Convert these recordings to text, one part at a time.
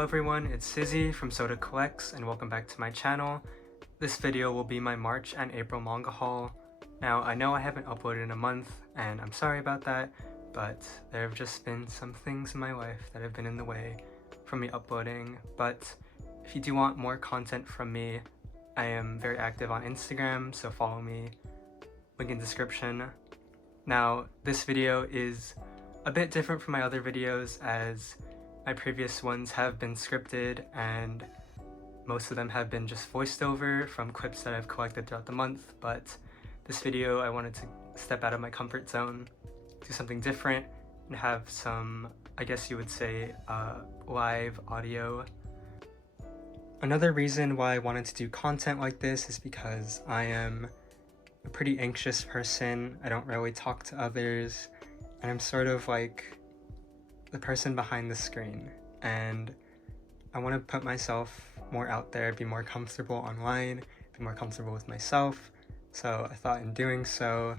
Hello everyone, it's Sizzy from Soda Collects and welcome back to my channel. This video will be my March and April manga haul. Now I know I haven't uploaded in a month and I'm sorry about that, but there have just been some things in my life that have been in the way from me uploading. But if you do want more content from me, I am very active on Instagram, so follow me, link in description. Now this video is a bit different from my other videos as my previous ones have been scripted and most of them have been just voiced over from clips that I've collected throughout the month, but this video I wanted to step out of my comfort zone, do something different, and have some, I guess you would say, live audio. Another reason why I wanted to do content like this is because I am a pretty anxious person. I don't really talk to others, and I'm sort of like the person behind the screen, and I want to put myself more out there, be more comfortable online, be more comfortable with myself. So I thought in doing so,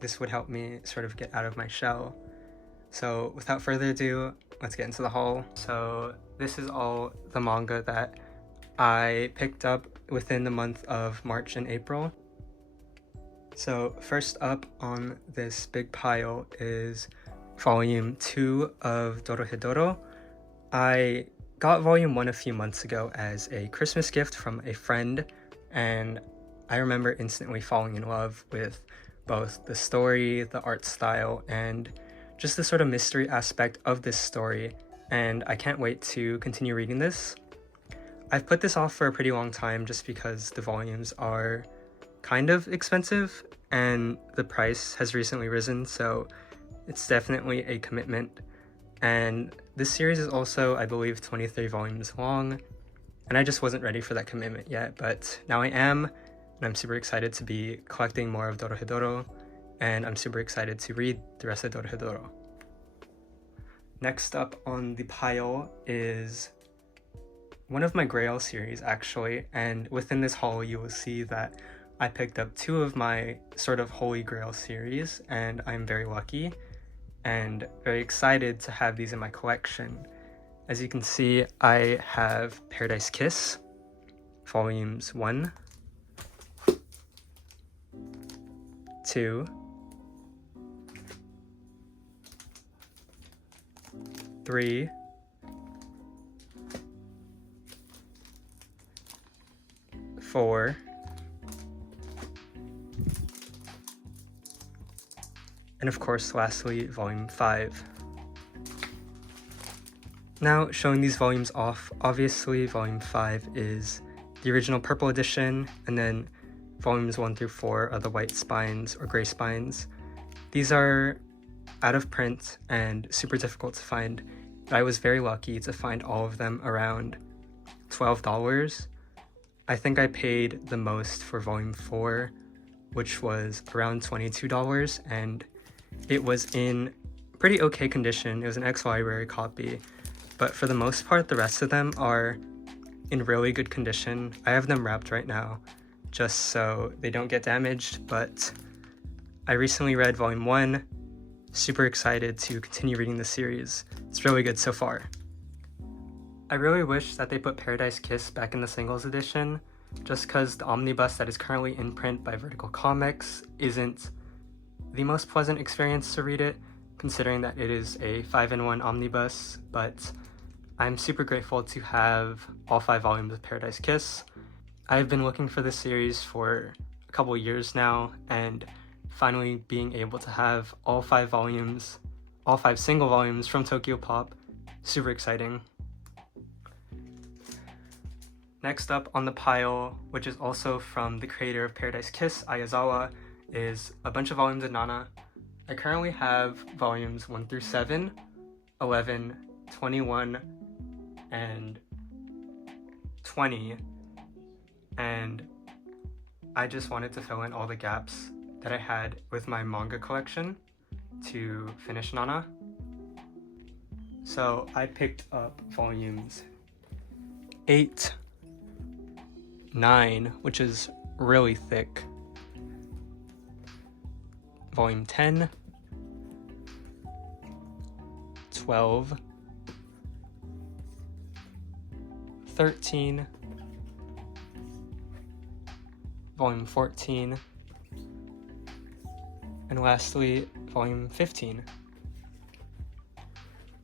this would help me sort of get out of my shell. So without further ado, let's get into the haul. So this is all the manga that I picked up within the month of March and April. So first up on this big pile is Volume 2 of Dorohedoro. I got Volume 1 a few months ago as a Christmas gift from a friend, and I remember instantly falling in love with both the story, the art style, and just the sort of mystery aspect of this story, and I can't wait to continue reading this. I've put this off for a pretty long time just because the volumes are kind of expensive and the price has recently risen, so it's definitely a commitment. And this series is also, I believe, 23 volumes long, and I just wasn't ready for that commitment yet, but now I am, and I'm super excited to be collecting more of Dorohedoro, and I'm super excited to read the rest of Dorohedoro. Next up on the pile is one of my Grail series, actually, and within this haul you will see that I picked up two of my sort of Holy Grail series, and I'm very lucky and very excited to have these in my collection. As you can see, I have Paradise Kiss, volumes 1, 2, 3, 4, and of course, lastly, Volume 5. Now, showing these volumes off, obviously Volume 5 is the original purple edition, and then Volumes 1 through 4 are the white spines or gray spines. These are out of print and super difficult to find, but I was very lucky to find all of them around $12. I think I paid the most for Volume 4, which was around $22, and it was in pretty okay condition. It was an ex-library copy, but for the most part, the rest of them are in really good condition. I have them wrapped right now, just so they don't get damaged, but I recently read Volume 1, super excited to continue reading the series. It's really good so far. I really wish that they put Paradise Kiss back in the singles edition, just because the omnibus that is currently in print by Vertical Comics isn't the most pleasant experience to read it, considering that it is a 5-in-1 omnibus, but I'm super grateful to have all 5 volumes of Paradise Kiss. I've been looking for this series for a couple years now, and finally being able to have all 5 volumes, all 5 single volumes from Tokyo Pop, super exciting. Next up on the pile, which is also from the creator of Paradise Kiss, Ayazawa, is a bunch of volumes of Nana. I currently have volumes 1 through 7, 11, 21, and 20, and I just wanted to fill in all the gaps that I had with my manga collection to finish Nana. So I picked up volumes 8, 9, which is really thick, Volume 10, 12, 13, volume 14, and lastly, volume 15.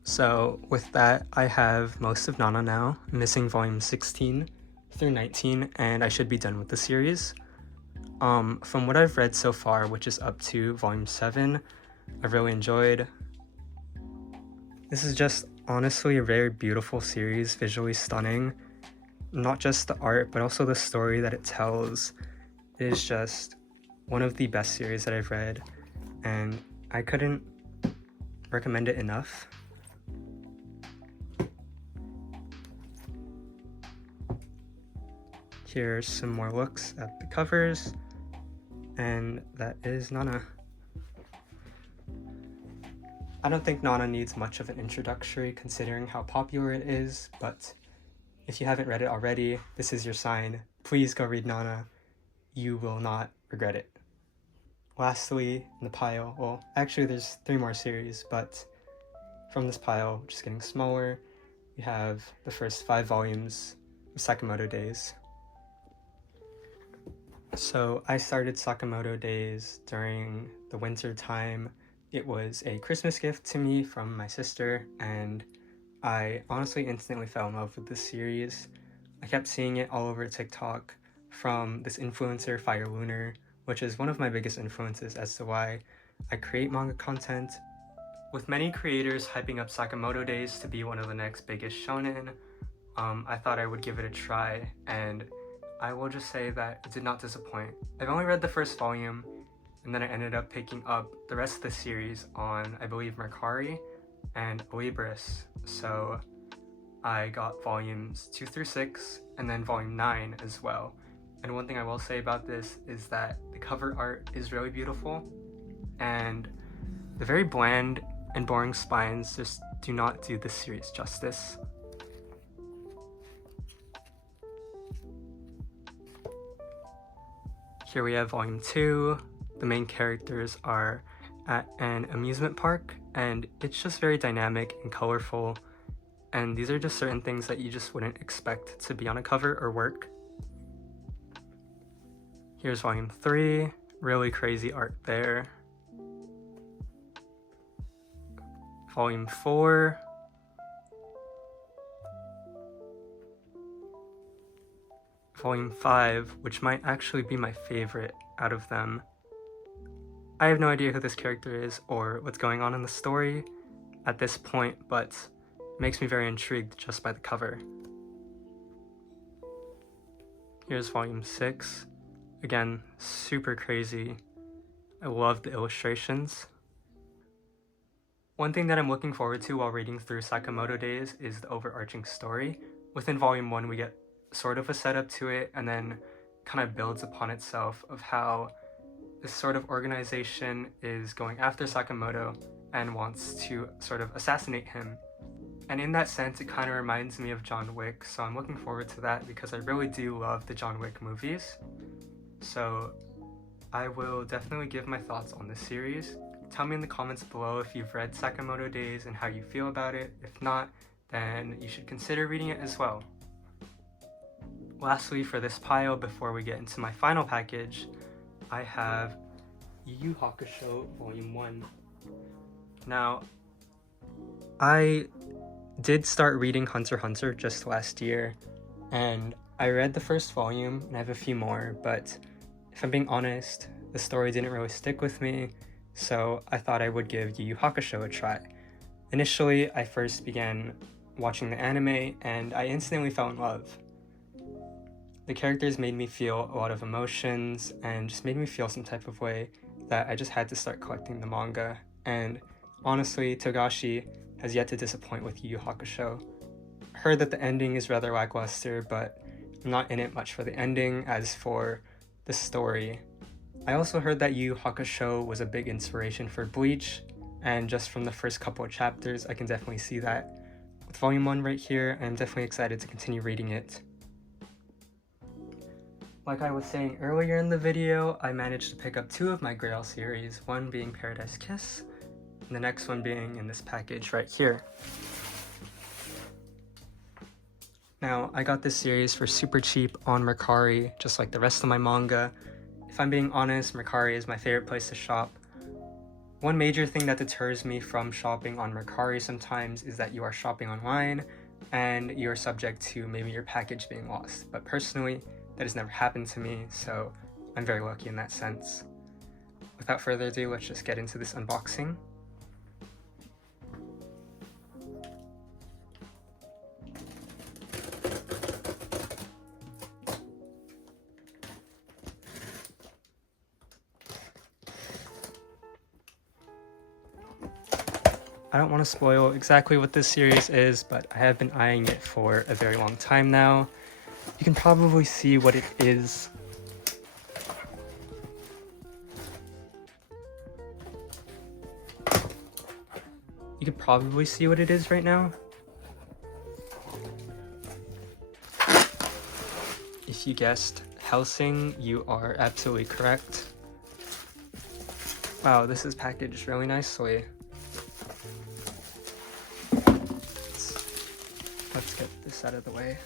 So with that, I have most of Nana now, missing volume 16 through 19, and I should be done with the series. From what I've read so far, which is up to volume 7, I've really enjoyed. This is just honestly a very beautiful series, visually stunning. Not just the art, but also the story that it tells. It is just one of the best series that I've read, and I couldn't recommend it enough. Here's some more looks at the covers, and that is Nana. I don't think Nana needs much of an introductory considering how popular it is, but if you haven't read it already, this is your sign. Please go read Nana. You will not regret it. Lastly, in the pile, well, actually there's 3 more series, but from this pile, which is getting smaller, we have the first 5 volumes of Sakamoto Days. So I started Sakamoto Days during the winter time. It was a Christmas gift to me from my sister, and I honestly instantly fell in love with this series. I kept seeing it all over TikTok from this influencer, Fire Lunar, which is one of my biggest influences as to why I create manga content. With many creators hyping up Sakamoto Days to be one of the next biggest shonen, I thought I would give it a try, and I will just say that it did not disappoint. I've only read the first volume, and then I ended up picking up the rest of the series on, I believe, Mercari and Libris. So I got volumes 2 through 6, and then volume 9 as well. And one thing I will say about this is that the cover art is really beautiful, and the very bland and boring spines just do not do this series justice. Here we have volume 2. The main characters are at an amusement park, and it's just very dynamic and colorful, and these are just certain things that you just wouldn't expect to be on a cover or work. Here's volume 3, really crazy art there. Volume 4. Volume 5, which might actually be my favorite out of them. I have no idea who this character is or what's going on in the story at this point, but it makes me very intrigued just by the cover. Here's volume 6. Again, super crazy. I love the illustrations. One thing that I'm looking forward to while reading through Sakamoto Days is the overarching story. Within volume 1, we get sort of a setup to it, and then kind of builds upon itself of how this sort of organization is going after Sakamoto and wants to sort of assassinate him. And in that sense, it kind of reminds me of John Wick, so I'm looking forward to that because I really do love the John Wick movies. So I will definitely give my thoughts on this series. Tell me in the comments below if you've read Sakamoto Days and how you feel about it. If not, then you should consider reading it as well. Lastly, for this pile, before we get into my final package, I have Yu Yu Hakusho Volume 1. Now, I did start reading Hunter x Hunter just last year, and I read the first volume, and I have a few more, but if I'm being honest, the story didn't really stick with me, so I thought I would give Yu Yu Hakusho a try. Initially, I first began watching the anime, and I instantly fell in love. The characters made me feel a lot of emotions and just made me feel some type of way that I just had to start collecting the manga. And honestly, Togashi has yet to disappoint with Yu Yu Hakusho. I heard that the ending is rather lackluster, but I'm not in it much for the ending as for the story. I also heard that Yu Yu Hakusho was a big inspiration for Bleach, and just from the first couple of chapters, I can definitely see that. With volume 1 right here, I'm definitely excited to continue reading it. Like I was saying earlier in the video, I managed to pick up 2 of my Grail series, one being Paradise Kiss, and the next one being in this package right here. Now, I got this series for super cheap on Mercari, just like the rest of my manga. If I'm being honest, Mercari is my favorite place to shop. One major thing that deters me from shopping on Mercari sometimes is that you are shopping online and you are subject to maybe your package being lost. But personally, that has never happened to me, so I'm very lucky in that sense. Without further ado, let's just get into this unboxing. I don't want to spoil exactly what this series is, but I have been eyeing it for a very long time now. You can probably see what it is. You can probably see what it is right now. If you guessed Hellsing, you are absolutely correct. Wow, this is packaged really nicely. Let's get this out of the way.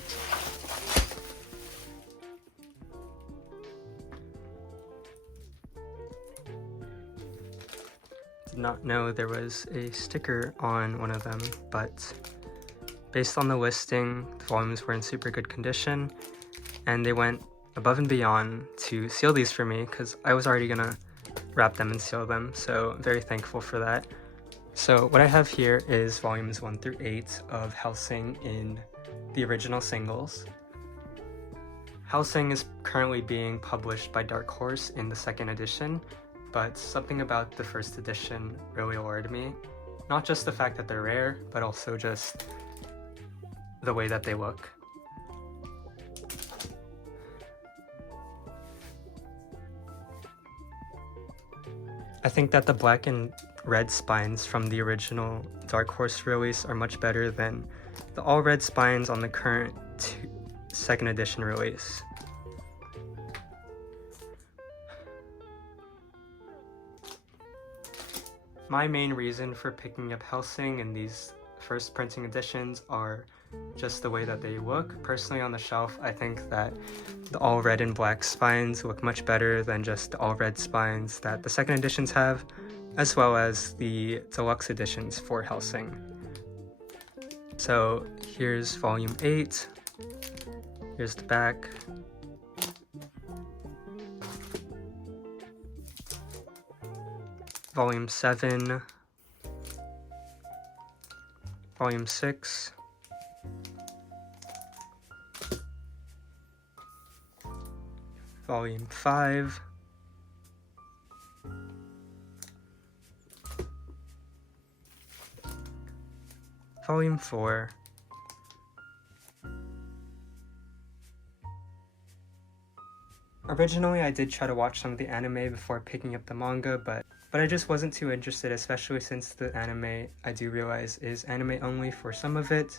Did not know there was a sticker on one of them, but based on the listing, the volumes were in super good condition, and they went above and beyond to seal these for me because I was already gonna wrap them and seal them, so I'm very thankful for that. So what I have here is volumes 1 through 8 of Hellsing in the original singles. Hellsing is currently being published by Dark Horse in the 2nd edition, but something about the 1st edition really allured me. Not just the fact that they're rare, but also just the way that they look. I think that the black and red spines from the original Dark Horse release are much better than the all red spines on the current 2nd edition release. My main reason for picking up Hellsing in these first printing editions are just the way that they look. Personally, on the shelf, I think that the all red and black spines look much better than just the all red spines that the 2nd editions have, as well as the deluxe editions for Hellsing. So here's volume 8, here's the back. Volume 7, Volume 6, Volume 5, Volume 4, Originally, I did try to watch some of the anime before picking up the manga, but I just wasn't too interested, especially since the anime, I do realize, is anime only for some of it.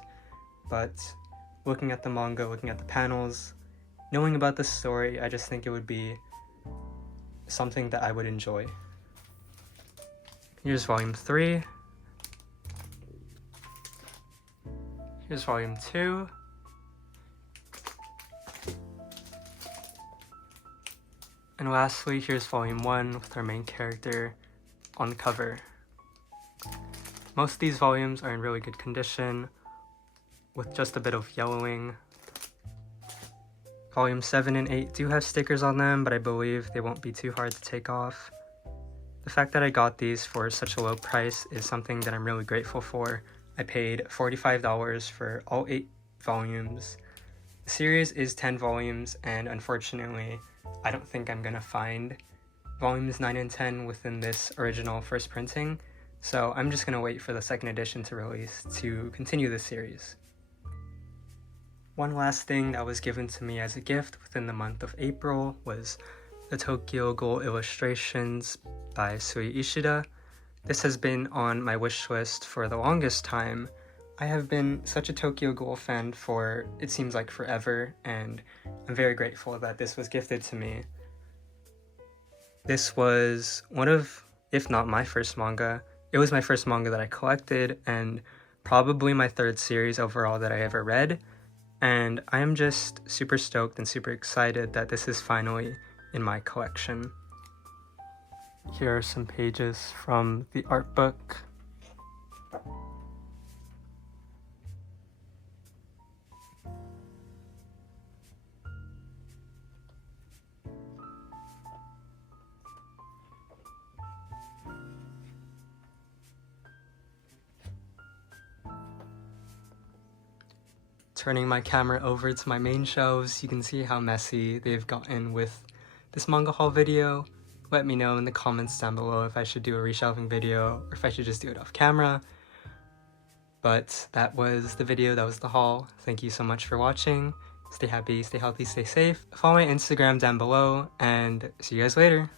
But looking at the manga, looking at the panels, knowing about the story, I just think it would be something that I would enjoy. Here's volume 3. Here's volume 2. And lastly, here's volume 1 with our main character on the cover. Most of these volumes are in really good condition, with just a bit of yellowing. Volume 7 and 8 do have stickers on them, but I believe they won't be too hard to take off. The fact that I got these for such a low price is something that I'm really grateful for. I paid $45 for all 8 volumes. The series is 10 volumes, and unfortunately, I don't think I'm gonna find volumes 9 and 10 within this original first printing, so I'm just gonna wait for the 2nd edition to release to continue this series. One last thing that was given to me as a gift within the month of April was the Tokyo Ghoul illustrations by Sui Ishida. This has been on my wish list for the longest time. I have been such a Tokyo Ghoul fan for, it seems like, forever, and I'm very grateful that this was gifted to me. This was one of, if not my first manga, it was my first manga that I collected, and probably my 3rd series overall that I ever read. and I am just super stoked and super excited that this is finally in my collection. Here are some pages from the art book. Turning my camera over to my main shelves, you can see how messy they've gotten with this manga haul video. Let me know in the comments down below if I should do a reshelving video or if I should just do it off camera. But that was the video, that was the haul. Thank you so much for watching. Stay happy, stay healthy, stay safe. Follow my Instagram down below, and see you guys later.